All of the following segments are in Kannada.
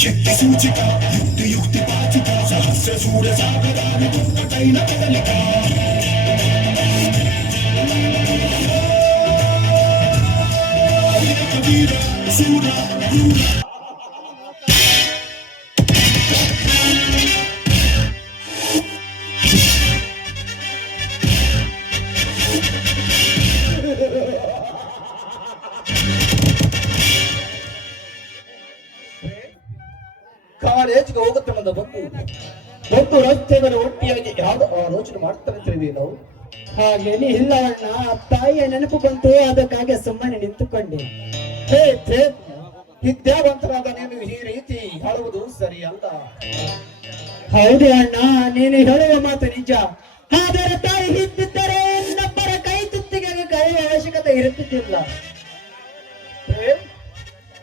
ಶಕ್ತಿ ಸೂಚಿಕ ಯುಕ್ತಿ ಪಾಚಿಕ ಸಹಸ್ರ ಸೂರ್ಯ ಸಾಗರಾನಿ ತೈಲ ಕದಲಿಕ ಕಬೀರ ಸೂರ ಕಾಲೇಜ್ಗೆ ಹೋಗುತ್ತೆ ಬಂದ ಬಂದು ರಸ್ತೆಗಳ ಒಟ್ಟಿಯಾಗಿ ಯಾವ್ದು ಆಲೋಚನೆ ಮಾಡ್ತಾರೆ ನಾವು. ಹಾಗೇನಿ ಇಲ್ಲ ಅಣ್ಣ, ತಾಯಿಯ ನೆನಪು ಬಂತು, ಅದಕ್ಕಾಗಿ ಸುಮ್ಮನೆ ನಿಂತುಕೊಂಡೆ. ಹೇ ವಿದ್ಯಾವಂತರಾದ ನೀನು ಈ ರೀತಿ ಹೇಳುವುದು ಸರಿ ಅಲ್ಲ. ಹೌದು ಅಣ್ಣ, ನೀನು ಹೇಳುವ ಮಾತು ನಿಜ. ಆದರೆ ತಾಯಿ ಇದ್ದಿದ್ದರೆ ಇನ್ನೊಬ್ಬರ ಕೈ ತುತ್ತಿಗೆ ಕರೆಯುವ ಅವಶ್ಯಕತೆ ಇರುತ್ತಿದ್ದಿಲ್ಲ.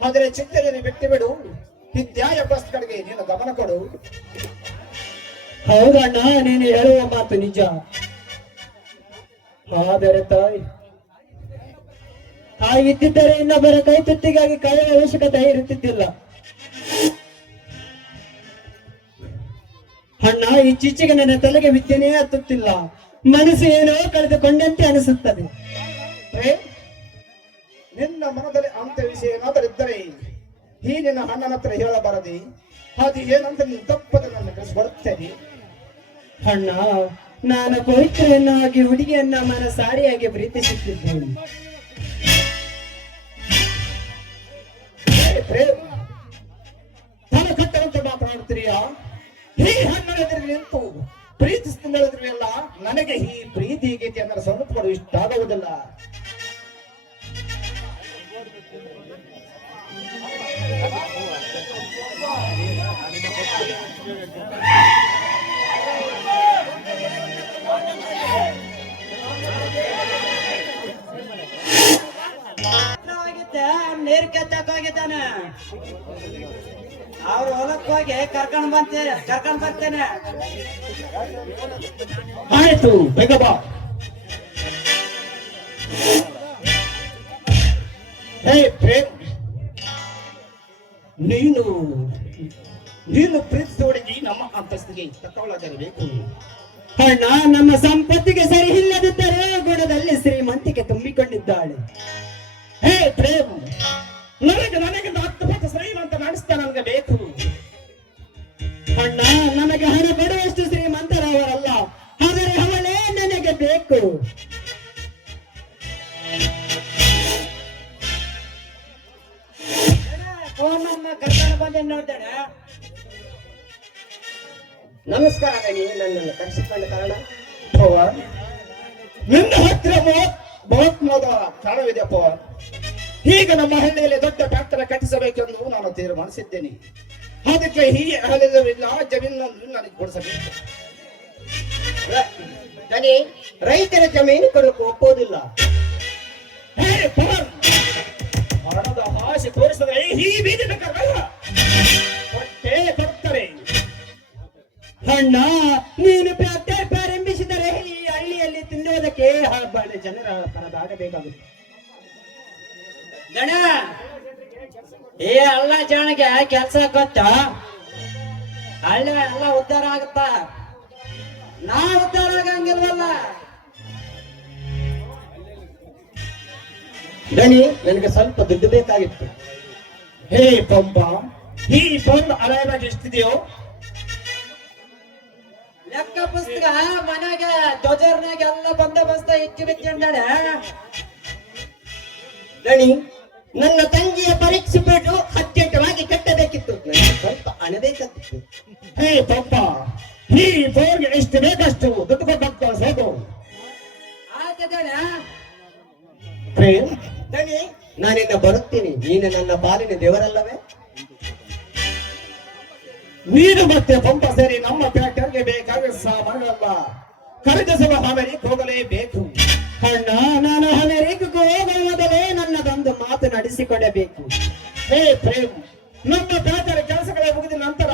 ಆದರೆ ಚಿಂತನೆ ಬಿಟ್ಟು ಬಿಡು, ವಿದ್ಯಾಭ್ಯಾಸಗಳಿಗೆ ನೀನು ಗಮನ ಕೊಡು. ಹೌದಣ್ಣ, ನೀನು ಹೇಳುವ ಮಾತು ನಿಜ. ಆದರೆ ತಾಯಿ ಇದ್ದಿದ್ದರೆ ಇನ್ನೊಬ್ಬರ ಕೈ ತುತ್ತಿಗಾಗಿ ಕಾಯುವ ಅವಶ್ಯಕತೆ ಇರುತ್ತಿದ್ದಿಲ್ಲ. ಅಣ್ಣ, ಇತ್ತೀಚೆಗೆ ನನ್ನ ತಲೆಗೆ ವಿದ್ಯೆನೇ ಹತ್ತುತ್ತಿಲ್ಲ. ಮನಸ್ಸು ಏನೋ ಕಳೆದುಕೊಂಡಂತೆ ಅನಿಸುತ್ತದೆ. ನಿನ್ನ ಮನದಲ್ಲಿ ಅಂತ ವಿಷಯ ಏನಾದರೂ ಇದ್ದರೆ ಈ ನಿನ್ನ ಅಣ್ಣನ ಹತ್ರ ಹೇಳಬಾರದೆ. ಅದು ಏನಂತ ನೀನು ತಪ್ಪದ ನನ್ನ ಬರುತ್ತೇನೆ. ಅಣ್ಣ, ನಾನು ಪವಿತ್ರವನ್ನಾಗಿ ಹುಡುಗಿಯನ್ನ ಮನಸಾರಿಯಾಗಿ ಪ್ರೀತಿಸುತ್ತಿದ್ದೇನೆ. ತಲೆ ಕಟ್ಟಂತೆ ಮಾತನಾಡ್ತೀರಿಯಾ? ಈ ಹಣ್ಣನ ಎದುರು ನಿಂತು ಪ್ರೀತಿಸ್ತೀನಿ ಹೇಳಿದ್ರು ಎಲ್ಲ ನನಗೆ ಈ ಪ್ರೀತಿ ಗೀತೆ ಅಂದರೆ ಸ್ವಲ್ಪ ಕೂಡ ಇಷ್ಟ ಆಗುವುದಿಲ್ಲ. ನೀರ್ ಕೆತ್ತಕ್ಕೋಗಿದ್ದಾನೆ. ಅವ್ರ ಹೊಲಕ್ಕೆ ಹೋಗಿ ಕರ್ಕೊಂಡ್ ಬರ್ತೇನೆ. ಆಯ್ತು, ಬೇಗ ಬಾ. ಹೇ ಪ್ರೇಮ್, ನೀನು ಪ್ರೀತಿಸಿದ ಹುಡುಗಿ ನಮ್ಮ ಅಂತಸ್ತಿಗೆ ತಕ್ಕೊಳ್ಳಬೇಕು. ಅಣ್ಣ, ನಮ್ಮ ಸಂಪತ್ತಿಗೆ ಸರಿ ಇಲ್ಲದಿದ್ದರೆ ಗುಣದಲ್ಲಿ ಶ್ರೀಮಂತಿಕೆ ತುಂಬಿಕೊಂಡಿದ್ದಾಳೆ. ಹೇ ಪ್ರೇಮ್, ನನಗಿಂತ 10 ಪಟ್ಟು ಶ್ರೀಮಂತ ನಡೆಸ್ತಾ ನನಗೆ ಬೇಕು. ಅಣ್ಣ, ನನಗೆ ಹಣ ಕೊಡುವಷ್ಟು ಶ್ರೀಮಂತರವರಲ್ಲ, ಆದರೆ ಅವಳೇ ನನಗೆ ಬೇಕು. ಕರ್ಕೊಂಡು ಬಂದೆ ನೋಡ್ತಾನೆ. ನಮಸ್ಕಾರ ಗಣಿ, ನನ್ನನ್ನು ಕರೆಸಿಕೊಂಡ ಕಾರಣ ಪವನ್. ನಿನ್ನ ಹತ್ತಿರ ಮಹತ್ವದ ಕಾರಣವಿದೆ ಪವನ್. ಈಗ ನಮ್ಮ ಹಳ್ಳಿಯಲ್ಲಿ ದೊಡ್ಡ ಫ್ಯಾಕ್ಟರಿ ಕಟ್ಟಿಸಬೇಕೆಂದು ನಾನು ತೀರ್ಮಾನಿಸಿದ್ದೇನೆ. ಅದಕ್ಕೆ ಈ ಹಳ್ಳಿಯಲ್ಲ ಜಮೀನನ್ನು ನನಗೆ ಕೊಡಿಸಬೇಕು. ರೈತರ ಜಮೀನು ಕೊಡಕ್ಕೆ ಒಪ್ಪೋದಿಲ್ಲ. ಹೇ ಪವನ್, ಹಣದ ಆಸೆ ತೋರಿಸಿದ್ರೆ ಈ ಬೀದಿ ಬೇಕಾಗಲ್ಲ, ಕೊಟ್ಟೇ ಕೊಡ್ತಾರೆ. ಅಣ್ಣ, ನೀನು ಫ್ಯಾಕ್ಟರಿ ಪ್ರಾರಂಭಿಸಿದರೆ ಈ ಹಳ್ಳಿಯಲ್ಲಿ ತಿನ್ನುವುದಕ್ಕೆ ಬಹಳ ಜನರ ಪರದಾಗಬೇಕಾಗುತ್ತೆ. ಗಣ, ಈ ಹಳ್ಳ ಜನಗೆ ಕೆಲ್ಸ ಗೊತ್ತಾ? ಹಳ್ಳಿ ಎಲ್ಲ ಉದ್ಧಾರ ಆಗುತ್ತ, ನಾ ಉದ್ಧಾರ ಆಗಂಗಿಲ್ವಲ್ಲ. ಗಣಿ, ನನಗೆ ಸ್ವಲ್ಪ ದುಡ್ಡು ಬೇಕಾಗಿತ್ತು. ಹೇ ಪಂಪ, ಈ ಫೋನ್ ಅಲಾರಾಗಿ ಎಷ್ಟಿದೆಯೋ? ಲೆಕ್ಕ ಪುಸ್ತಕ ಮನೆಗೆ ಧ್ವಜರ್ನಾಗ ಎಲ್ಲ ಬಂದೋಬಸ್ತ ಹೆಚ್ಚು ಬಿಚ್ಚಿಂದಾಳೆ. ಗಣಿ, ನನ್ನ ತಂಗಿಯ ಪರೀಕ್ಷೆ ಬಿಟ್ಟು ಅತ್ಯಂತವಾಗಿ ಕಟ್ಟಬೇಕಿತ್ತು, ನನಗೆ ಸ್ವಲ್ಪ ಹಣ ಬೇಕಾಗಿತ್ತು. ಹೇ ಪಂಪ, ಈ ಫೋನ್ಗೆ ಎಷ್ಟು ಬೇಕಷ್ಟು ದುಡ್ಡು ಕೊಟ್ಟು ಹೋಗು. ಪ್ರೇಮ್, ಗಣಿ, ನಾನಿನ್ನ ಬರುತ್ತೀನಿ. ನೀನು ನನ್ನ ಪಾಲಿನ ದೇವರಲ್ಲವೇ? ನೀನು ಮತ್ತೆ ಪಂಪ ಸೇರಿ ನಮ್ಮ ಫ್ಯಾಕ್ಟರಿಗೆ ಬೇಕಾದ ಸಾಮಾನುಗಳಲ್ಲ ಖರೀದಿಸುವ ಅಮೆರಿಕ ಹೋಗಲೇಬೇಕು. ಅಣ್ಣ, ನಾನು ಅಮೆರಿಕಕ್ಕೆ ಹೋಗುವ ಮೊದಲೇ ನನ್ನದೊಂದು ಮಾತು ನಡೆಸಿಕೊಡಬೇಕು. ಹೇ ಪ್ರೇಮ್, ನಮ್ಮ ಫ್ಯಾಕ್ಟರಿ ಕೆಲಸಗಳೇ ಮುಗಿದ ನಂತರ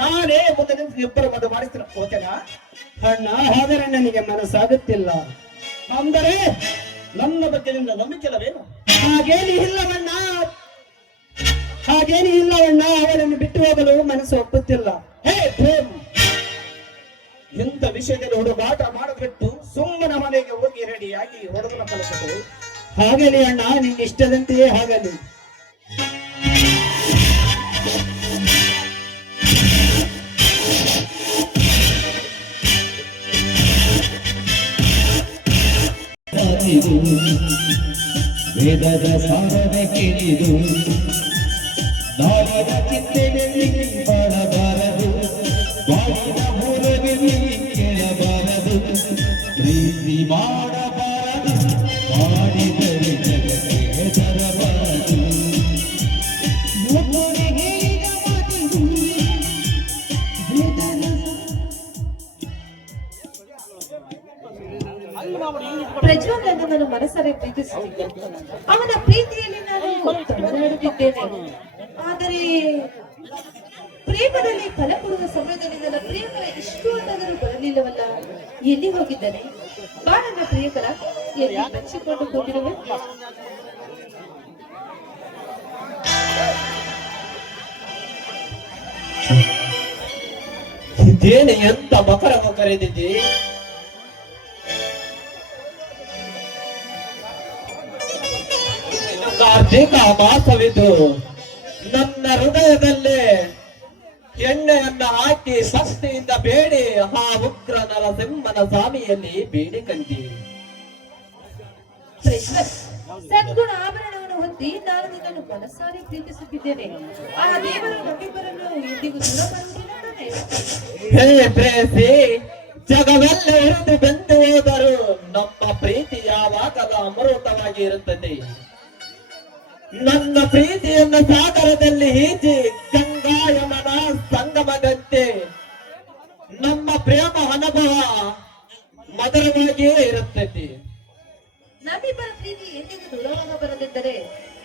ನಾನೇ ಮುಂದೆ ನಿಂತು ಇಬ್ಬರು ಮದುವೆ ಮಾಡಿಸ್ತೀನಿ, ಓಕೆನಾ? ಅಣ್ಣ, ಆದರೆ ನನಗೆ ಮನಸ್ಸಾಗುತ್ತಿಲ್ಲ. ಅಂದರೆ ನನ್ನ ಬಗ್ಗೆ ನಿನ್ನ ನಂಬಿಕೆಲ್ಲವೇನು? ಹಾಗೇನು ಇಲ್ಲವಣ್ಣ, ಹಾಗೇನು ಇಲ್ಲವಣ್ಣ. ಅವಳನ್ನು ಬಿಟ್ಟು ಹೋಗಲು ಮನಸ್ಸು ಒಪ್ಪುತ್ತಿಲ್ಲ. ಹೇ ಪ್ರೇಮ್, ಇಂಥ ವಿಷಯದಲ್ಲಿ ಹುಡುಗಾಟ ಮಾಡೋದ್ಬಿಟ್ಟು ಸುಮ್ಮನ ಮನೆಗೆ ಹೋಗಿ ರೆಡಿಯಾಗಿ ಹೊಡೆದನ ಕಲಿಸಲು. ಹಾಗಲಿ ಅಣ್ಣ, ನಿನ್ನ ಇಷ್ಟದಂತೆಯೇ ಆಗಲಿ. ವೇದದ ಸಾರವ ಕೇಳಿದು ನಾಡಿನ ಚಿಂತೆಯಲ್ಲಿ ಬಾಳಬಾರದು, ಬಾಳಿನ ಮೂಲದಲ್ಲಿ ಕೇಳಬಾರದು, ಪ್ರೀತಿ ಮಾಡಬಾರದು, ಮಾಡಿದರೆ ಜಗಕ್ಕೆ ಹೆದರಬಾರದು. ಪ್ರಜ್ವಲನ್ನು ನಾನು ಮನಸ್ಸಾರೆ ಪ್ರೀತಿಸುತ್ತಿದ್ದೆ. ಅವನ ಪ್ರೀತಿಯಲ್ಲಿ ನಾನು ತೊಡರಾಡುತ್ತಿದ್ದೇನೆ. ಆದರೆ ಪ್ರೇಮದಲ್ಲಿ ಫಲ ಕೊಡುವ ಸಮಯದಲ್ಲಿ ನನ್ನ ಪ್ರಿಯಕರ ಇಷ್ಟು ಅಂತಾದರೂ ಬರಲಿಲ್ಲವಲ್ಲ. ಎಲ್ಲಿ ಹೋಗಿದ್ದಾನೆ? ಬಾ ನನ್ನ ಪ್ರಿಯಕರ, ಎಲ್ಲಿ ಬಚ್ಚಿಕೊಂಡು ಹೋಗಿರುವೆ? ಇದೇನು ಎಂತ ಮಕರ ಕರೆದಿದ್ದಿ? ಕಾರ್ತಿಕ ಮಾಸವಿದು ನನ್ನ ಹೃದಯದಲ್ಲಿ ಎಣ್ಣೆಯನ್ನ ಹಾಕಿ ಭಕ್ತಿಯಿಂದ ಬೇಡಿ ಆ ಉಗ್ರ ನರಸಿಂಹನ ಸ್ವಾಮಿಯಲ್ಲಿ ಬೇಡಿಕಂಡಿ. ಸದ್ಗುಣ ಆಭರಣವನ್ನು ಹೊಂದಿ ನಾನು ನಿನ್ನನ್ನು ಮನಸ್ಸಾರಿ ಪ್ರೀತಿಸುತ್ತಿದ್ದೇನೆ. ಆ ದೇವರು ನಮ್ಮಿಬ್ಬರನ್ನು ಎಂದಿಗೂ ದೂರ ಮಾಡುವುದಿಲ್ಲ ತಾನೆ? ಹೇ ಪ್ರೇಯಸಿ, ಜಗವೆಲ್ಲ ಉರಿದು ಬೆಂದು ಹೋದರೂ ನಮ್ಮ ಪ್ರೀತಿ ಯಾವಾಗಲೂ ಅಮೃತವಾಗಿ ಇರುತ್ತದೆ. ನನ್ನ ಪ್ರೀತಿಯನ್ನು ಸಾಗರದಲ್ಲಿ ಈಜಿ ಗಂಗಾಯಮನ ಸಂಗಮದಂತೆ ನಮ್ಮ ಪ್ರೇಮ ಅನುಭವ ಮಧುರವಾಗಿಯೇ ಇರುತ್ತದೆ. ನಮ್ಮಿಬ್ಬರ ಪ್ರೀತಿ ಎಂದಿಗೂ ದೂರವಾಗಬಾರದೆಂದರೆ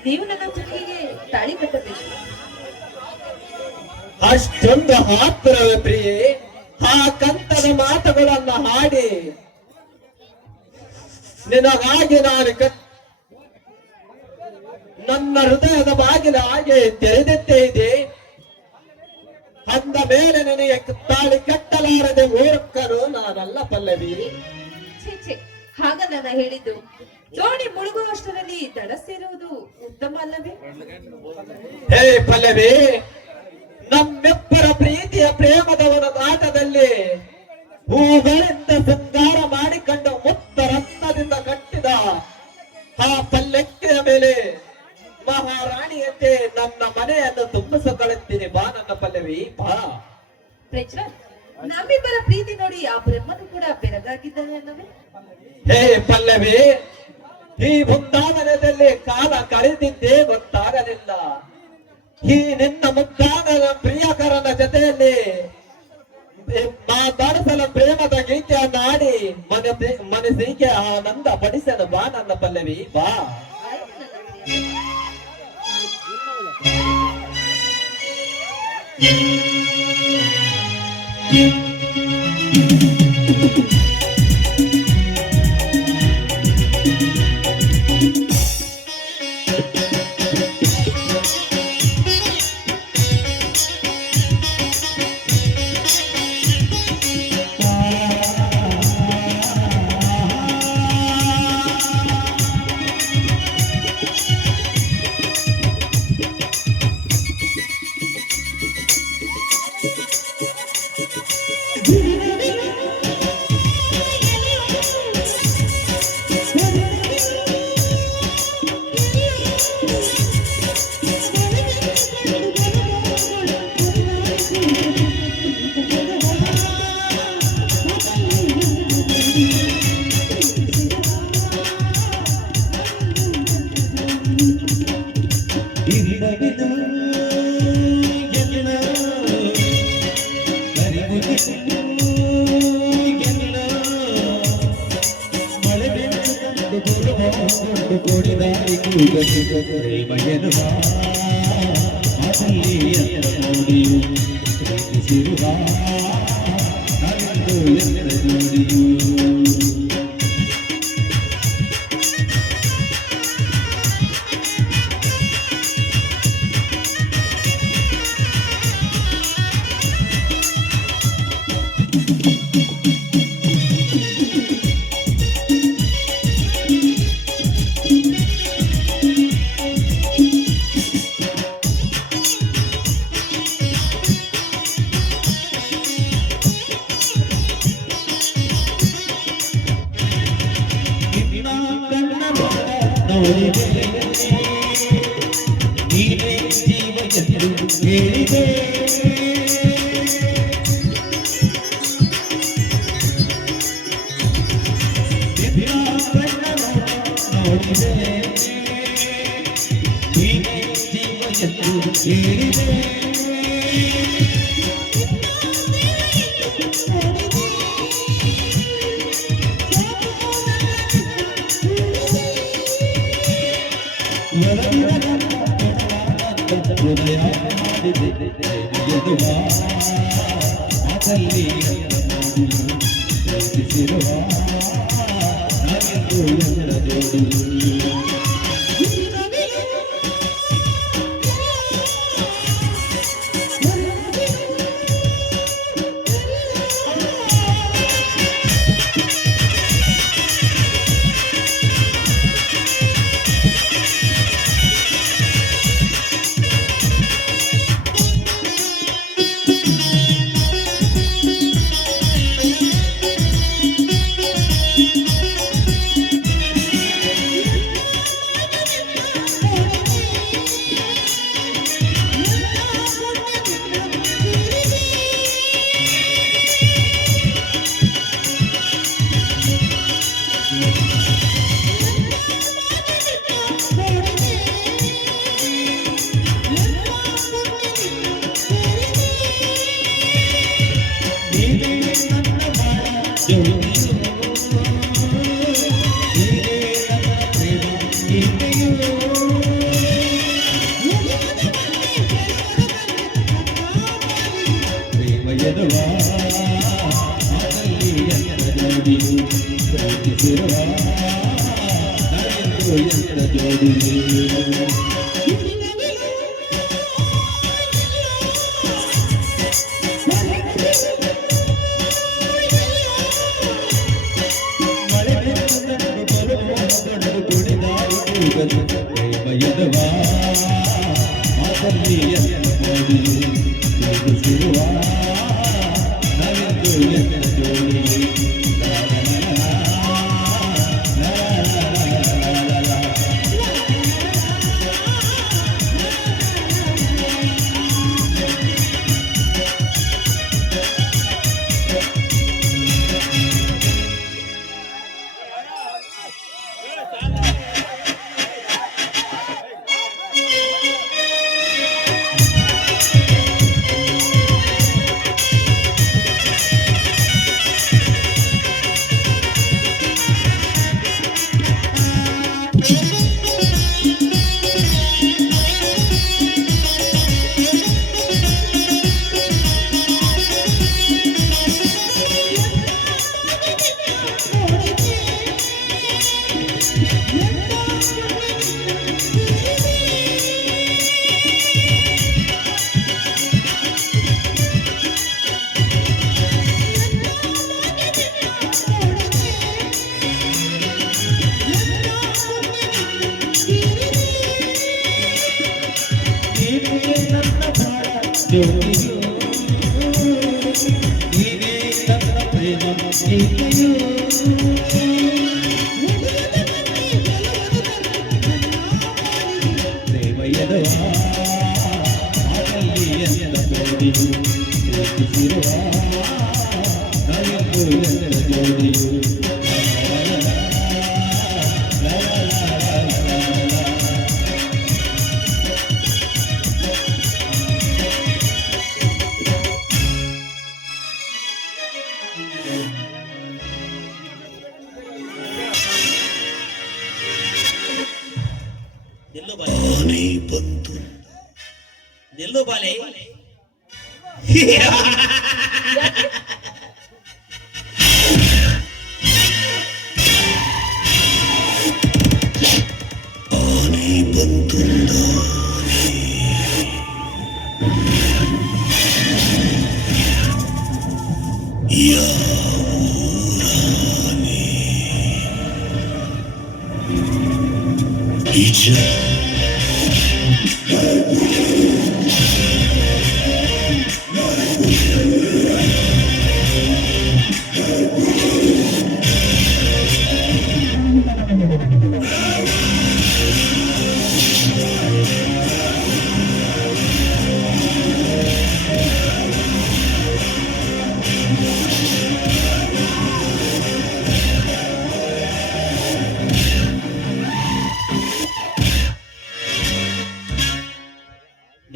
ನೀವು ನನ್ನ ಕುತ್ತಿಗೆಗೆ ತಾಳಿ ಕಟ್ಟಬೇಕು. ಅಷ್ಟೊಂದು ಆತುರವೇ ಪ್ರಿಯೆ? ಆ ಕಂತದ ಮಾತುಗಳನ್ನ ಹಾಡಿ ನಿನಗಾಗಿ ನಾನು ನನ್ನ ಹೃದಯದ ಬಾಗಿಲು ಹಾಗೆ ತೆರೆದಿತ್ತೇ ಇದೆ. ಅಂದ ಮೇಲೆ ನನಗೆ ತಾಳಿ ಕಟ್ಟಲಾರದೆ ಮೂರ್ಖನು ನಾನಲ್ಲ ಪಲ್ಲವಿ. ಛೇ, ಹಾಗ ನಾನು ಹೇಳಿದ್ದು. ಜೋಡಿ ಮುಳುಗುವಷ್ಟರಲ್ಲಿ ದಡ ಸೇರುವುದು ಉತ್ತಮ ಅಲ್ಲವೇ? ಹೇ ಪಲ್ಲವಿ, ನಮ್ಮಿಬ್ಬರ ಪ್ರೀತಿಯ ಪ್ರೇಮದವನ ಆಟದಲ್ಲಿ ಹೂಗಳಿಂದ ಶೃಂಗಾರ ಮಾಡಿಕೊಂಡು ಮುತ್ತ ರತ್ನದಿಂದ ಕಟ್ಟಿದ ಆ ಪಲ್ಲಕ್ಕಿಯ ಮೇಲೆ ಮಹಾರಾಣಿಯಂತೆ ನನ್ನ ಮನೆಯನ್ನು ತುಂಬಿಸಕೊಳ್ಳುತ್ತೀನಿ. ಬಾ ನನ್ನ ಪಲ್ಲವಿ, ಬಾ. ಪ್ರಜ್ವಲ್, ನಮ್ಮಿಬ್ಬರ ಪ್ರೀತಿ ನೋಡಿ ಆ ಬ್ರಹ್ಮನು ಕೂಡ ಬೆರಗಾಗಿದ್ದಾನೆ ಅಲ್ಲವೇ? ಹೇ ಪಲ್ಲವಿ, ಈ ಬೃಂದಾವನದಲ್ಲಿ ಕಾಲ ಕಳೆದಿದ್ದೇ ಗೊತ್ತಾಗಲಿಲ್ಲ. ಈ ನಿನ್ನ ಮುದ್ದಾದ ಪ್ರಿಯಕರನ ಜೊತೆಯಲ್ಲಿ ಮಾತಾಡಿಸಲು ಪ್ರೇಮದ ಗೀತೆಯನ್ನು ಆಡಿ ಮನಸ್ಸಿಗೆ ಆನಂದ ಪಡಿಸಲು ಬಾ ನನ್ನ ಪಲ್ಲವಿ, ಬಾ. ನೋಡಿದೆ ನೀನೇ ಜೀವ ಎಂದು ಹೇಳಿದೆ ನೋಡಿದೆ ನೀನೇ ಜೀವ ಎಂದು ಹೇಳಿದೆ ಹೃದಯ ಮಾಡಿದೆ ಎದುವ ಮಾತಲ್ಲಿ ಪ್ರೀತಿಸಿರುವ ನಾವೆಂದು ಎಲ್ಲ ಜೋಡಿ ಜೋಡಿ ಪ್ರೇಮಯದವಾ ಮಾತಲ್ಲಿ ನೋಡಿ ಪ್ರೀತಿಸಿರುವ ನಾವೆಂದು ಎಲ್ಲ ಜೋಡಿ ನೀನೇ ನನ್ನ ಪ್ರೇಮ ಗೀತೆಯು ಪ್ರೇಮಯದವಾ ಮಾತಲ್ಲಿ ಎಲ್ಲ ಜೋಡಿಯು ಪ್ರೀತಿಸಿರುವ ನಾವೆಂದು ಎಲ್ಲ ಜೋಡಿಯು ಆನೆ ಬಂತು ನಿಲ್ಲು ಬಾಲೆ ಆನೆ ಬಂತು ನಿಜ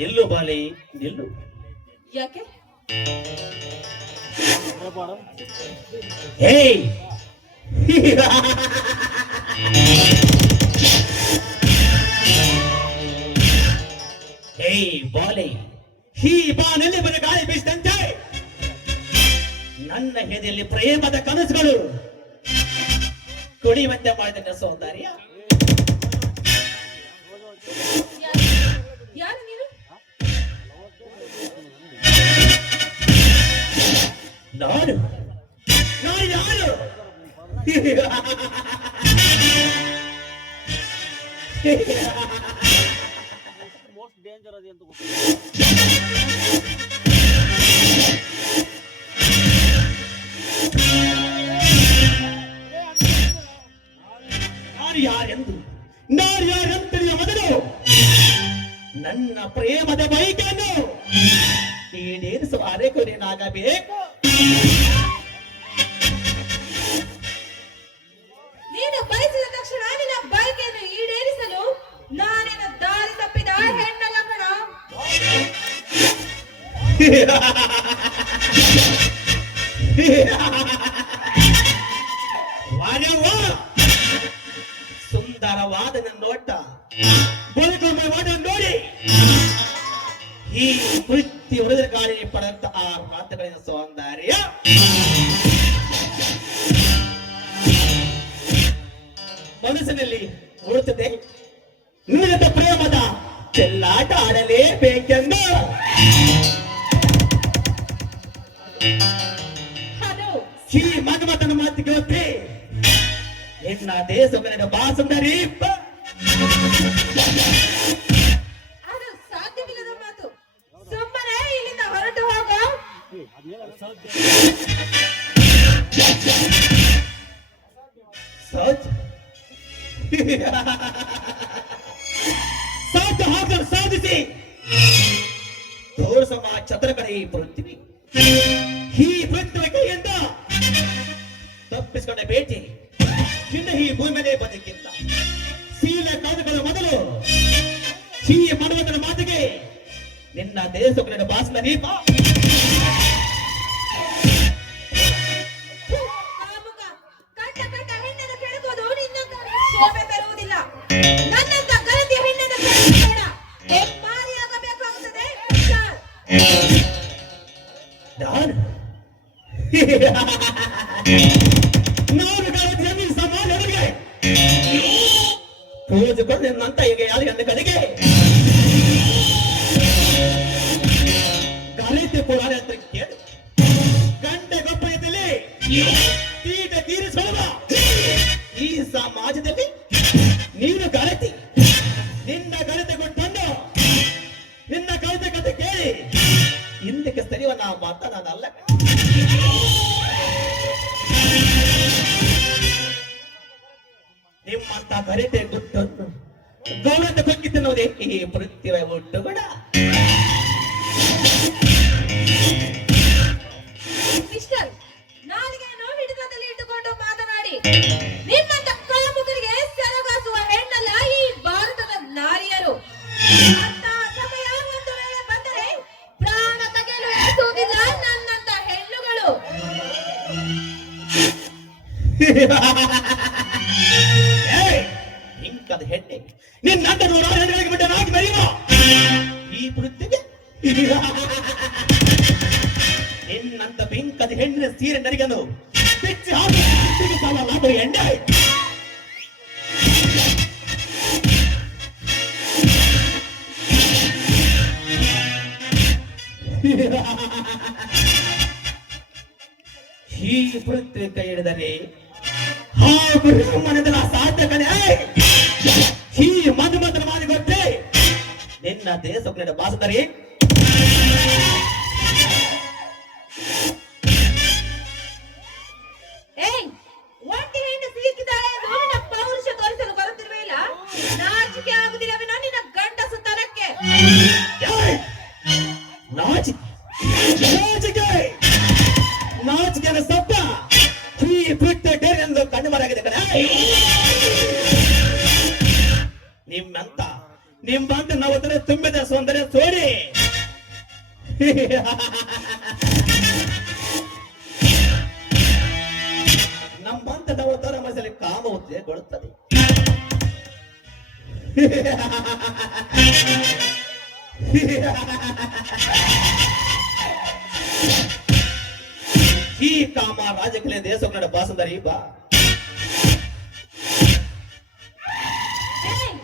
ನಿಲ್ಲು ಬಾಲೆ ನಿಲ್ಲು. ಯಾಕೆ? ಹೇಯ್ ಹೇಯ್ ಬಾಲೆ, ಈ ಬಾನಲ್ಲಿ ಬರ ಗಾಳಿ ಬೀಸಿದಂತೆ ನನ್ನ ಎದೆಯಲ್ಲಿ ಪ್ರೇಮದ ಕನಸುಗಳು ಕುಣಿಯುವಂತೆ ಮಾಡಿದ ಸೌಂದರ್ಯ. ಯಾರು ನೀನು? ನಾನು ನಾನು ಯಾರು? ನಾನು ಯಾರೆಂದು ಮೊದಲು ನನ್ನ ಪ್ರೇಮದ ಬೈಕನ್ನು ಈಡೇರಿಸುವ ಅರೆಗೂ ನೀನಾಗಬೇಕು. ನೀನು ಬಯಸಿದ ತಕ್ಷಣ ನಿನ್ನ ಬಯಕೆಯನ್ನು ಈಡೇರಿಸಲು ನಾನಿನ ದಾರಿ ತಪ್ಪಿದ ಹೆಣ್ಣಲ್ಲ ಕಣ. ವಾರ್ಯವ್ವ, ಸುಂದರವಾದ ನನ್ನ ನೋಟ ಬದುಕುವ ನೋಡಿ ಈ ವೃತ್ತಿ ಉಳಿದ ಗಾಳಿ ಪಡೆದಂತ ಆ ಮಾತುಗಳಿನ ಸೌಂದರ್ಯ ಮನಸ್ಸಿನಲ್ಲಿ ಉಳಿತದೆ. ನಿನ್ನ ಪ್ರೇಮದ ಚೆಲ್ಲಾಟ ಆಡಲೇಬೇಕೆಂದು. ಹಲೋ, ಈ ಮಗಮತನ ಮಾತಿಗೆ ಒತ್ತಿ ನಿನ್ನ ದೇಶದ ಬಾ ಸುಂದರಿ. ಅದು ಸಾಧ್ಯವಿಲ್ಲದ ಮಾತು. ಸುಮ್ಮನೆ ಇಲ್ಲಿಂದ ಹೊರಟು ಹೋಗು. ಸೌಜ್ ಸಾಧ್ಯ ಹಾಕಲು ಸಾಧಿಸಿ ತೋರಿಸುವ ಛತ್ರ ಕಡೆ ಪೃಥ್ವಿ. ಈ ಪೃಥ್ವಿ ಕೈಯಿಂದ ತಪ್ಪಿಸಿಕೊಂಡ ಭೇಟಿ ಇನ್ನು ಈ ಭೂಮಿ ಮೇಲೆ ಬದುಕಿಲ್ಲ. ಶೀಲ ಕಾಲಗಳ ಮೊದಲು ಈ ಮನವತನ ಮಾತಿಗೆ ನಿನ್ನ ದೇಶಗಳ ಭಾಷಣ ದೀಪ. ಕಾಮುಕ, ಕಟ್ಟ ಹೆಣ್ಣನ್ನು ಕೆಡಕೋದು ನಿನ್ನಂತ ಶೋಭೆ ತರುವುದಿಲ್ಲ. ನನ್ನಂತ ಗಲತಿಯ ಹೆಣ್ಣನ್ನು ಕೆಡಕಬೇಡ. ಹೆಮ್ಮಾರಿಯಾಗಬೇಕಾಗುತ್ತದೆ. ನಾನು ನಾನು ಗಾಳಿ ಸಮಾಜರಿಗೆ ಪೂಜಿಕೊಂಡು ನಿನ್ನಂತ ಈಗ ಯಾರಿಗಂದ ಕಡೆಗೆ ಕಲಿತು ಪುರಾಣ ಅಂತ ಕೇಳು. ಗಂಟೆ ಗೊಬ್ಬರದಲ್ಲಿ ತೀಟ ತೀರಿಸುವ ಈ ಸಮಾಜದಲ್ಲಿ ನೀನು ಗಲತಿ, ನಿನ್ನ ಗಲತೆ ಕೊಟ್ಟನ್ನು ನಿನ್ನ ಕಲಿತ ಕತೆ ಕೇಳಿ ಹಿಂದಕ್ಕೆ ಸರಿಯುವ ನಾ ಮಾತನಾಡಲ್ಲ. ನಿಮ್ಮಂತ ಗರಿತೆ ಗುಟ್ಟನ್ನು ಗೌರವ ಕೊಕ್ಕಿತ್ತನ್ನೋದೇ ಈ ಪೃಥ್ವಿಯ ಒಟ್ಟುಗಡ. ಮಿಸ್ಟರ್, ನಾಲಿಗೆಯನ್ನು ಹಿಡಿತದಲ್ಲಿ ಇಟ್ಟುಕೊಂಡು ಮಾತನಾಡಿ. ನಿಮ್ಮಂತ ಕಾಮುಕರಿಗೆ ಸೆರಗಾಸುವ ಹೆಣ್ಣಲ್ಲ ಈ ಭಾರತದ ನಾರಿಯರು. ಅಂತ ಸಮಯ ಒಂದು ವೇಳೆ ಬಂದರೆ ಪ್ರಾಣ ತೆಗೆಯಲು ಎಣಿಸುವುದಿಲ್ಲ ನನ್ನಂತ ಹೆಣ್ಣುಗಳು. ಇಂಕದ ಹೆಣ್ಣೆ ನಿನ್ನಂತ ನೂರಾರು ಹೆಣ್ಣುಗಳಿಗೆ ಬಿಟ್ಟನಾಗಿ ಮರಿವ ಈ ಪೃಥ್ವಿಗೆ ನಿನ್ನಂತ ಬೆಂಕದ ಹೆಣ್ಣಿನ ಸೀರೆ ನರಿಗನು ಬಿಚ್ಚಿ ಹಾಕಿ ಸಾಲ ಎಣ್ಣೆ. ಈ ಪೃಥ್ವಿ ಕೈ ಹಿಡಿದರೆ ಹಾಗೂ ಮನದ ಸಾಧ್ಯ ಕಣೆ. ಈ ಮಧುಮಂತ್ರ ಮಾಡಿ ಗೊತ್ತೇ ನಿನ್ನ ದೇಶ ಭಾಷದರಿ. ಏಯ್, ಒಂಟಿ ಹೆಣ್ಣು ಸಿಕ್ಕಿದ್ದಾಳೆ ಎಂದು ನಿನ್ನ ಪೌರುಷ ತೋರಿಸಲು ಬರುತ್ತಿರುವೆಯಿಲ್ಲ. ನಾಚಿಕೆ ಆಗುದಿಲ್ಲವೇನೋ ನಿನ್ನ ಗಂಡಸುತನಕ್ಕೆ? ನಾಚಿಕೆಯ ಸಪ್ಪ ಈ ಪೃಥ್ವಿ ಎಂದು ಕಂಡು ಮರಾಗಿದೆ ಕಣೆ. ನಿಮ್ಮಂತ ನಿಮ್ಮಂತ ನವತರ ತುಂಬಿದ ಸೌಂದರ್ಯ ತೋರಿ ನಮ್ಮಂತ ನವತರ ಮನಸ್ಸಲ್ಲಿ ಕಾಮ ಉದ್ರೇಕಗೊಳ್ಳುತ್ತದೆ. ಈ ಕಾಮ ರಾಜಕೀಯ ದೇಶ ಕನ್ನಡ ಬಾಸಂದರಿ ಬಾ ಏಯ್,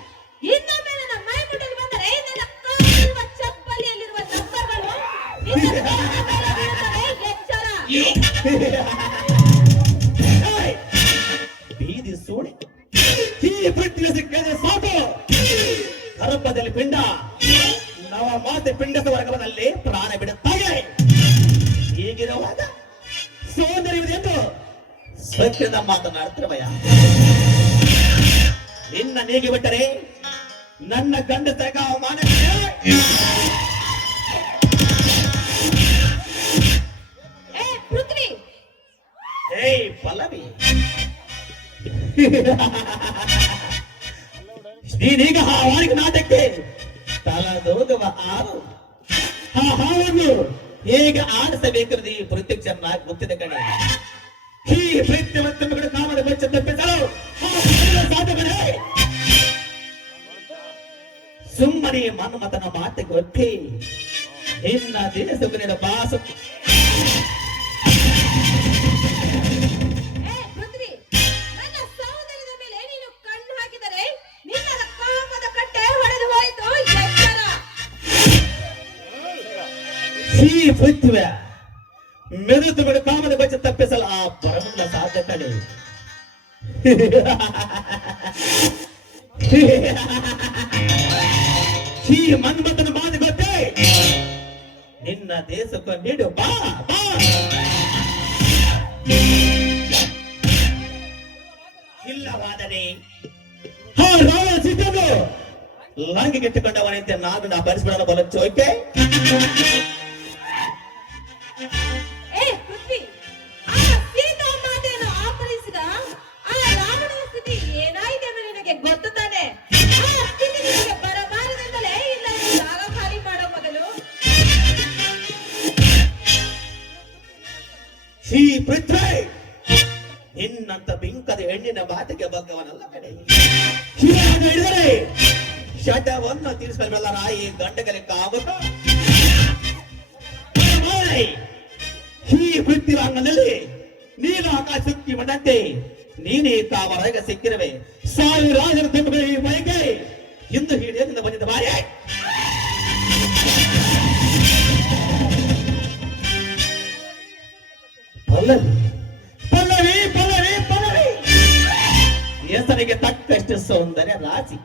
ಇನ್ನೊಮ್ಮೆ ನನ್ನ ಮೈ ಮುಟ್ಟಲು ಬಂದರೆ ನನ್ನ ಕಾಲಿರುವ ಚಪ್ಪಲಿಯಲ್ಲಿರುವ ನಂಬರ್ಗಳು ನಿನ್ನ ದೇಹದ ಮೇಲೆ ಬೀಳುತ್ತವೆ, ಎಚ್ಚರ. ಏಯ್! ಬೀದಿ ಸೋಣಿ ಈ ಪೃಥ್ವಿ ಸಿಕ್ಕದೆ ಸಾಕು. ಗರ್ಭದಲ್ಲಿ ಪಿಂಡ ನವ ಮಾತೆ ಪಿಂಡದ ವರ್ಗದಲ್ಲಿ ಪ್ರಾಣ ಬಿಡುತ್ತಾರೆ. ಹೀಗಿರುವಾಗ ಸೌಂದರ್ಯವಿದೆಂದು ಸತ್ಯದ ಮಾತನಾಡ್ತಿರುವಯ ನಿನ್ನ ನೀಗಿ ಬಿಟ್ಟರೆ ನನ್ನ ಗಂಡ ತಗ ಅವಮಾನ. ಏ ಪೃಥ್ವಿ, ಏಯ್ ಪಲ್ಲವಿ, ನೀನೀಗ ಆ ವಾರಿಗೆ ನಾಟಕ್ಕೆ ತಲದೋಗವ ಆರು ಆ ಹಾವನ್ನು ಹೇಗೆ ಆಡಿಸಬೇಕಿರದು ಈ ಪೃಥ್ವಿ ಚೆನ್ನಾಗಿ ಗೊತ್ತಿದೆ ಕಣೆ. ಈ ಪೃಥ್ವಿ ಮತ್ತು ಮಗಳ ಕಾಮದ ಬೆಚ್ಚ ತಪ್ಪಿಸಲು ಸಾಧಕನೇ ಸುಮ್ಮನೆ ಮನ್ಮಥನ ಮಾತಿಗೆ ಒತ್ತಿ ನಿನ್ನ ದೇಶದ ಬಾಸ. ಏ ಪೃಥ್ವಿ, ನನ್ನ ಸೌಂದರ್ಯದ ಮೇಲೆ ನೀನು ಕಣ್ಣು ಹಾಕಿದರೆ ನಿನ್ನ ಕಾಮದ ಕಟ್ಟೆ ಹೊಡೆದು ಹೋಯಿತು, ಎಚ್ಚರ. ಈ ಪೃಥ್ವಿ ಮೆದುತು ಬಿಡು ಕಾಮದ ಬೆಚ್ಚ ತಪ್ಪಿಸಲು ಆ ಪರಮಗಳ ಸಾಧ್ಯ ಕಡೆ. ಈ ಮನ್ಮಥನ ಮಾತು ಗೊತ್ತೇ ನಿನ್ನ ದೇಶಕ್ಕೆ ನೀಡು ಬಾ ಬಾ. ಇಲ್ಲವಾದರೆ ಹಾ ರಾವಣ ಸಿದ್ಧನು ಲಂಗಿಗೆಟ್ಟುಕೊಂಡವನಂತೆ ನಾನು ಪರಿಸ್ಬಿಡೋಣ ಬಲ ಚೋಕೆ. ಏ ಪೃಥ್ವಿ, ಆ ಸೀತಾ ಮಾತೆಯನ್ನು ಅಪಹರಿಸಿದ ಆ ರಾವಣನ ಸ್ಥಿತಿ ಏನಾಯಿತು ಎಂದು ನಿನಗೆ ಗೊತ್ತು ತಾನೆ? ಆ ಸ್ಥಿತಿ ನಿನಗೆ ಬರಬಾರದೆಂದಲೇ ಇಲ್ಲ ಈ ಜಾಗ ಖಾಲಿ ಮಾಡೋ ಮೊದಲು. ಈ ಪೃಥ್ವಿ ನಿನ್ನಂತ ಬಿಂಕದ ಹೆಣ್ಣಿನ ಮಾತಿಗೆ ಬಗ್ಗವನಲ್ಲ ಕಡೆ. ಶಿವನನ್ನು ಹಿಡಿದರೆ ಶಟವನ್ನು ತೀರಿಸಬಲ್ಲ ಈ ಗಂಡಗಲೆ ಕಾಮಕ. ಈ ಪೃಥ್ವಿ ಅಂಗನಲ್ಲಿ ನೀನು ಆಕಾಶ ಸುಕ್ಕಿ ಮಂಡಂತೆ ನೀನೇ ಕಾವರಾಗ ಸಿಕ್ಕಿರುವೆ. ಸಾವಿರ ರಾಜರ ತುಂಬುಗಳ ಈ ಮೈಗೆ ಇಂದು ಹಿಡಿಯದಿಂದ ಬಂದಿದ್ದ ಬಾರಿ. ಪಲ್ಲವಿ ಪಲ್ಲವಿ ಪಲ್ಲವಿ ಪಲ್ಲವಿ ಹೆಸರಿಗೆ ತಕ್ಕಷ್ಟು ಸೌಂದರ್ಯ ರಾಜಿ.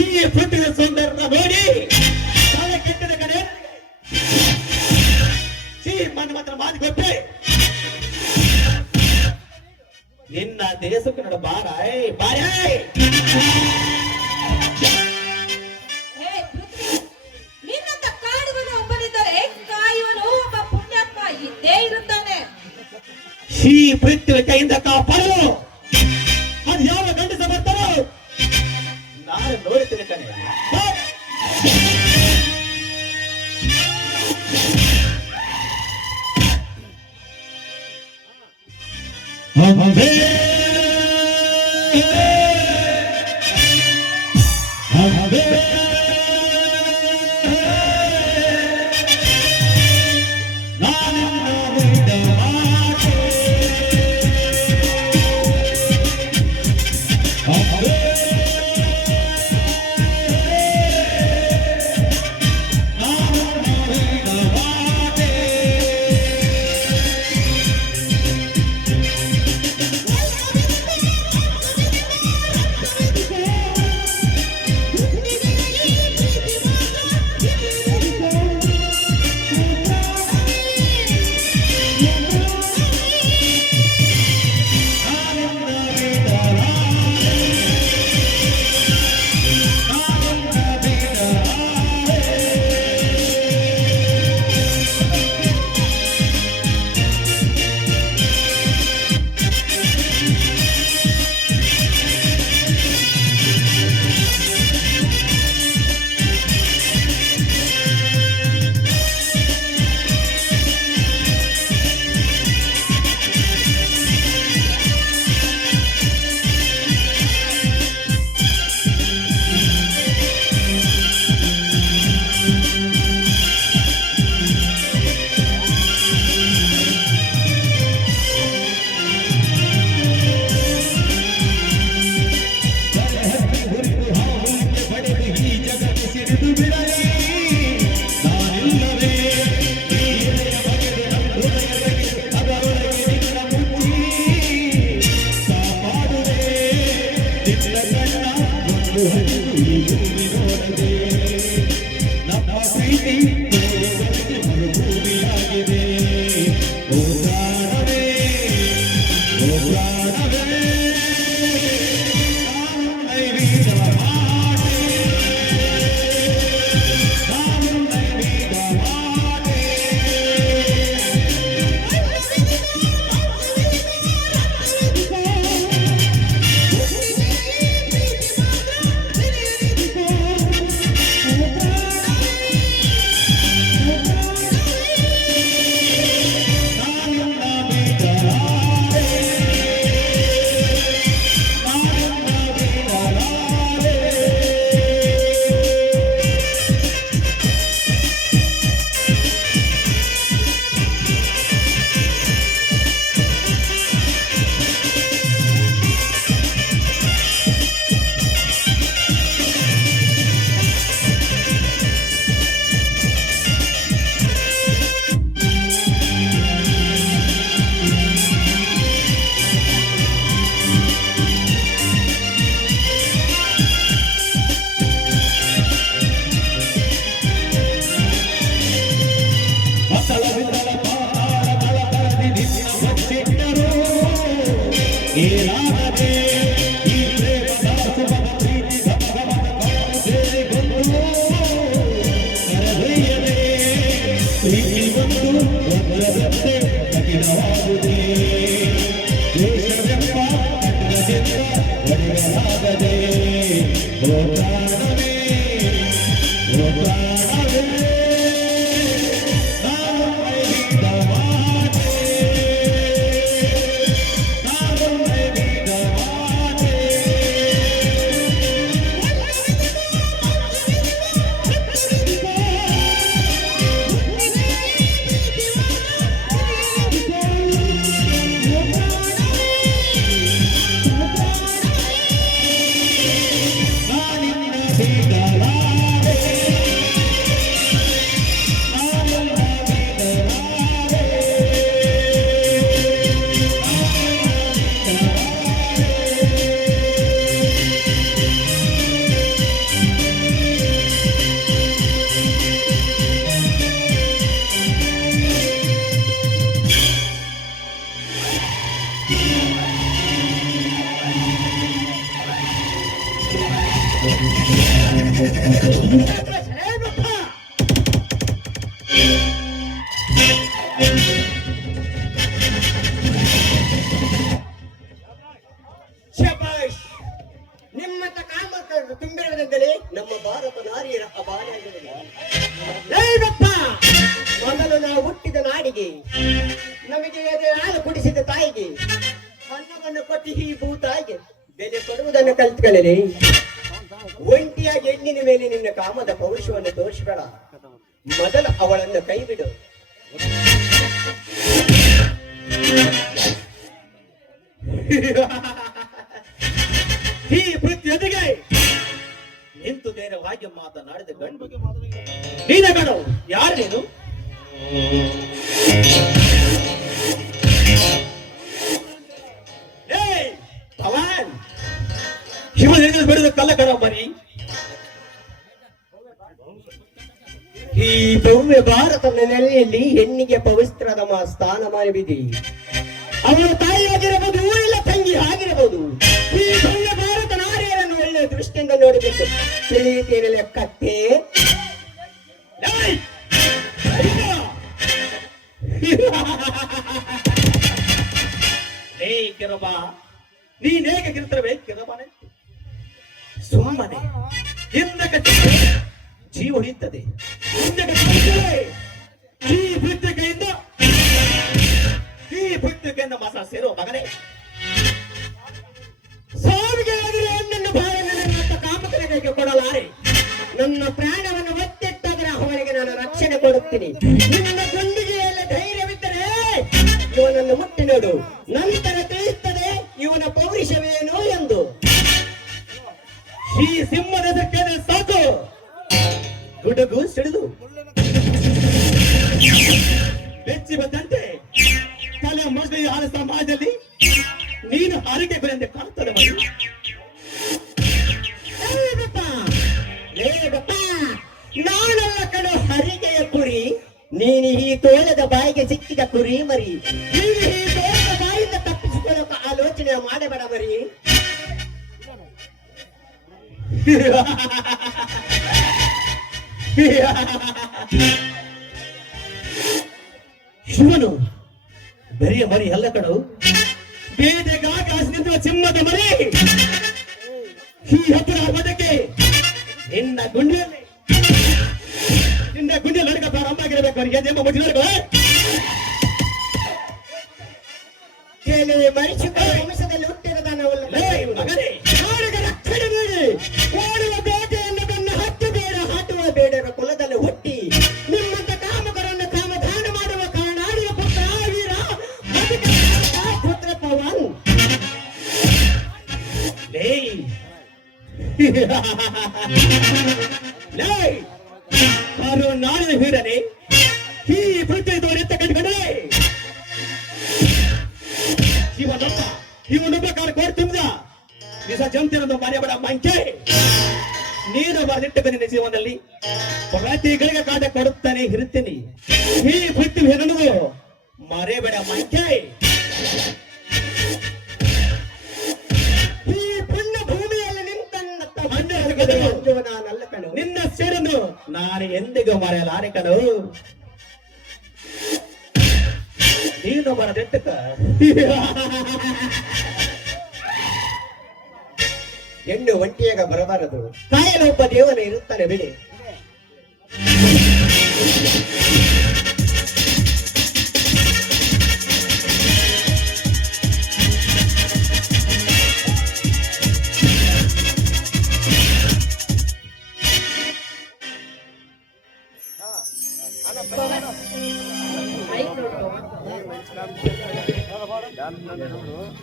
ಈ ಪೃಥ್ವಿಯ ಸೌಂದರ್ಯ ನೋಡಿ ತಲೆ ಕೆಟ್ಟದ ಕಡೆ ಮನ್ಮಥನ ಮಾತು ಗೊತ್ತೇ ನಿನ್ನ ದೇಶಕ್ಕೆ ನಡ ಬಾರಾಯ್ ಬಾರಾಯ್. ಏ ಪೃಥ್ವಿ, ನಿನ್ನಂತ ಕಾಡುವನು ಒಬ್ಬನಿದ್ದರೆ ಕಾಯುವನು ಒಬ್ಬ ಪುಣ್ಯಾತ್ಮ ಇದ್ದೇ ಇರುತ್ತಾನೆ. ಈ ಪೃಥ್ವಿ ಕೈಯಿಂದ ಕಾಪಾಡಲು ಅದು ಯಾವ ಗಂಡಸ ಬರ್ತಾರೋ ನಾನು ನೋಡುತ್ತೇನೆ ಕಣೆ. ಶಬಾಷ್! ನಿಮ್ಮಂತ ಕಾಮಕರು ತುಂಬಿರುವುದೆಂದರೆ ನಮ್ಮ ಭಾರತ ನಾರಿಯರ ಅಪಾಯವಿದೆ. ಏನಪ್ಪ, ಮೊದಲು ನಾವು ಹುಟ್ಟಿದ ನಾಡಿಗೆ, ನಮಗೆ ಎದೆ ಹಾಲು ಕುಡಿಸಿದ ತಾಯಿಗೆ, ಅನ್ನವನ್ನು ಕೊಟ್ಟು ಈ ಭೂತಾಯಿಗೆ ಬೆಲೆ ಕೊಡುವುದನ್ನು ಕಲಿತುಕೊಳ್ಳಲಿ. ಒಂಟಿಯಾಗಿ ಹೆಣ್ಣಿನ ಮೇಲೆ ನಿನ್ನ ಕಾಮದ ಪೌರುಷವನ್ನು ತೋರಿಸಬೇಡ. ಮೊದಲು ಅವಳನ್ನು ಕೈ ಬಿಡು. ಈ ಪ್ರತಿಯೊಂದಿಗೆ ನಿಂತು ನೇರವಾಗಿ ಮಾತನಾಡಿದ ಗಂಡು ನೀನ ಗಂಡು ಯಾರು ನೀನು? ಪವನ್ ಶಿವನಿಂದ ಬಿಡಿದ ಕಲ್ಲ ಕಡ ಬರೀ ಈ ಭವ್ಯ ಭಾರತದ ನೆಲೆಯಲ್ಲಿ ಹೆಣ್ಣಿಗೆ ಪವಿತ್ರದ ಸ್ಥಾನಮಾನವಿದೆ. ಅವಳ ತಾಯಿಯಾಗಿರಬಹುದು, ಇಲ್ಲ ತಂಗಿ ಆಗಿರಬಹುದು. ಈ ಭವ್ಯ ಭಾರತ ನಾರಿಯರನ್ನು ಒಳ್ಳೆಯ ದೃಷ್ಟಿಯಿಂದ ನೋಡಬೇಕು. ತಿಳಿಯುತ್ತೇನೆ ಲೆಕ್ಕತ್ತೆ. ಕಿರಬ ನೀನೇಗೆ ಗಿರ್ತವೆ ಕಿರಬನೆ ಸುಮ್ಮನೆ ಹಿಂದಕ್ಕೆ ಜೀವ ಹೊಡೆಯುತ್ತದೆ. ಈ ಭೃತ್ಯಕೆಯಿಂದ ಮಾಸ ಸೇರೋ ಮಗನೇ, ಸಾವಿಗೆ ಆದರೆ ಹೆಣ್ಣನ್ನು ಬಾಳ ನನ್ನ ಕಾಮಕನ ಕೈಗೆ ಕೊಡಲಾರೆ. ನನ್ನ ಪ್ರಾಣವನ್ನು ಒತ್ತಿಟ್ಟಾದರೆ ಅವನಿಗೆ ನಾನು ರಕ್ಷಣೆ ಕೊಡುತ್ತೀನಿ. ನಿನ್ನ ಗುಂಡಿಗೆಯಲ್ಲಿ ಧೈರ್ಯವಿದ್ದರೆ ಇವನನ್ನು ಮುಟ್ಟಿ ನೋಡು, ನಂತರ ತಿಳಿಯುತ್ತದೆ ಇವನ ಪೌರುಷವೇನು ಎಂದು. ಈ ಸಿಂಹದ ಕೆನೆ ಸಾಕು, ಗುಡುಗು ಸಿಡಿದು ಬೆಚ್ಚಿ ಬಂದಂತೆ ತಲೆ ಮಗು ಯಾರ ಸಮಾಜದಲ್ಲಿ ನೀನು ಹಾರಿಕೆ ಬೆಳೆಂತೆ ಕಾಣುತ್ತದೆ. ನಾನಲ್ಲ ಕಣೋ ಹರಿಗೆಯ ಕುರಿ, ನೀನು ಈ ತೋಳದ ಬಾಯಿಗೆ ಸಿಕ್ಕಿದ ಕುರಿ ಮರಿ. ನೀನು ಈ ತೋಳದ ಬಾಯಿಂದ ತಪ್ಪಿಸಿಕೊಳ್ಳೋಕೆ ಆಲೋಚನೆ ಮಾಡಬೇಡ ಮರಿ. ಶಿವನು ಬರಿಯ ಮರಿ ಅಲ್ಲ ಕಣು, ಬೇದೆಗಾಗಿ ನಿಂತ ಸಿಂಹದ ಮರಿ. ಈ ಹತ್ತಿರ ಆಗೋದಕ್ಕೆ ನಿನ್ನ ಗುಂಡಿಯಲ್ಲಿ ನಡುಕ ಪ್ರಾರಂಭ ಆಗಿರಬೇಕು. ಅವರಿಗೆ ಜನ್ಮ ಮುಚ್ಚಿನರ್ಗ ಕೆಲವೇ ಮರಿಸಿಕೊಳ್ಳ ವಂಶದಲ್ಲಿ ಹುಟ್ಟಿರದ ಮಗನೇ, ನಾಡಿಗೆ ರಕ್ಷಣೆ ನೀಡಿ ಓಡುವ ಬೇಟೆಯನ್ನು ತನ್ನ ಹತ್ತು ಬೇಡ ಹಾಟುವ ಬೇಡರ ಕುಲದಲ್ಲಿ ಹುಟ್ಟಿ ನಿಮ್ಮಂತ ಕಾಮಕರನ್ನು ಕಾಮಧಾನ ಮಾಡುವ ಕರ್ನಾಡಿಯ ಪುತ್ರ ವೀರ ಪುತ್ರ ಪವನ್. ನಾಡಿನ ವೀರನೇ, ಈ ಪೃಥ್ವಿ ತೋರೆತ್ತ ಕಂಡುಕೊಂಡರೆ ಇವನೊಬ್ಬ ಕಾರ ಕೋಡ್ ತುಂಬಿದ ನಿಜ ಜಂತಿನೊಂದು ಮನೆಯಬಡ ಮಂಕೆ. ನೀನು ಬರೆದಿಟ್ಟ ನಿನ್ನ ಜೀವನದಲ್ಲಿ ಪ್ರತಿಗಳಿಗೆ ಕಾಟ ಕೊಡುತ್ತಾನೆ ಇರುತ್ತೇನೆ. ಈ ಪೃಥ್ವಿ ಹೆಣ್ಣು ಮರೆಬೇಡ ಮಂಕೆ. ಈ ಪುಣ್ಯ ಭೂಮಿಯಲ್ಲಿ ನಿಂತನ್ನ ನಾನಲ್ಲ ಕಣು. ನಿನ್ನ ಸೇರನ್ನು ನಾನು ಎಂದಿಗೂ ಮರೆಯಲಾರೆ ಕಣು. ನೀನು ಬರದೆಟ್ಟಕ ಹೆಣ್ಣು ಒಂಟಿಯಾಗ ಬರಬಾರದು, ಕಾಯಲು ಒಬ್ಬ ದೇವನ ಇರುತ್ತಾನೆ ಬಿಡಿ.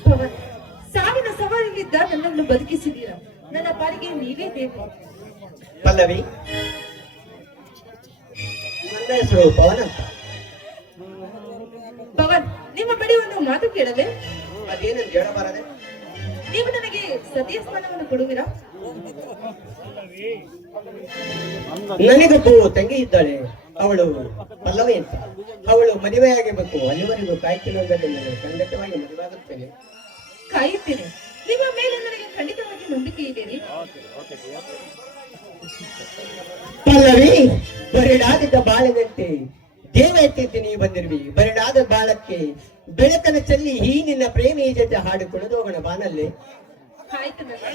ಪವನ್, ಸಾವಿನ ಸವಾಲಿನಿಂದ ನನ್ನನ್ನು ಬದುಕಿಸಿದ್ದೀರಾ. ನನ್ನ ಪಾಲಿಗೆ ನೀವೇ ಬೇಕು. ಪಲ್ಲವಿ, ನನ್ನ ಹೆಸರು ಪವನ್ ಅಂತ. ಪವನ್, ನಿಮ್ಮ ಬಳಿ ಒಂದು ಮಾತು ಕೇಳದೆ? ಅದೇನಂತ ಹೇಳಬಾರದೆ? ನೀವು ನನಗೆ ಸತಿಯ ಸ್ಥಾನವನ್ನು ಕೊಡುವಿರಾ? ನನಗೊಬ್ಬ ತಂಗಿ ಇದ್ದಾಳೆ, ಅವಳು ಪಲ್ಲವಿ ಅಂತ. ಅವಳು ಮದುವೆಯಾಗಬೇಕು, ಅಲ್ಲಿವರೆಗೂ ಕಾಯ್ತಿರುವುದರಲ್ಲಿ ನಾನು ಖಂಡಿತವಾಗಿ ಮದುವೆಯಾಗುತ್ತೇನೆ. ಕಾಯುತ್ತೇನೆ. ನಿಮ್ಮ ಮೇಲೆ ನನಗೆ ಖಂಡಿತವಾಗಿ ನಂಬಿಕೆ ಇದೆ ರೀ. ಪಲ್ಲವಿ, ಬರಿಡಾದಿದ್ದ ಬಾಳಿನಂತೆ ದೇವ ಎತ್ತಿದ್ದು ನೀ ಬಂದಿರುವಿ. ಬರಿಡಾದ ಬಾಳಕ್ಕೆ ಬೆಳಕನ ಚೆಲ್ಲಿ ಈ ನಿನ್ನ ಪ್ರೇಮಿ ಜೊತೆ ಹಾಡಿಕೊಳ್ಳೋದು ಹೋಗೋಣ ಬಾನಲ್ಲಿ. ಆಯ್ತು ನನ್ನ.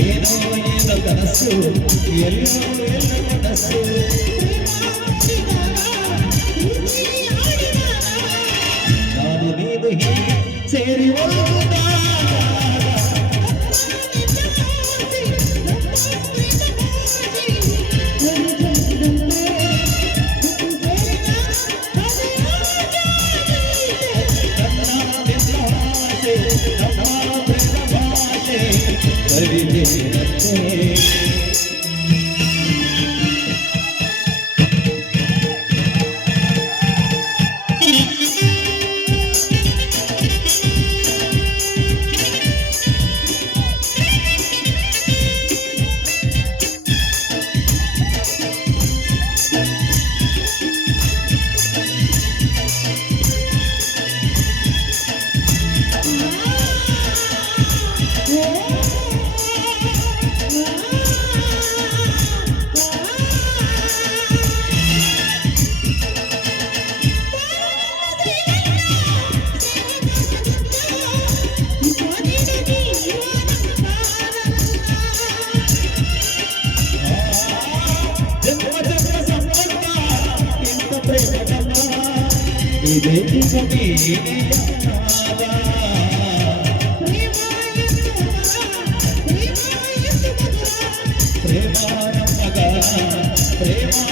ಏನೋ ಕನಸು ಎಲ್ಲೋ ಎಲ್ಲ ಕನಸು ನಾನು ನೀನು ಹೀಗೆ ಸೇರಿ ಪ್ರೇಮ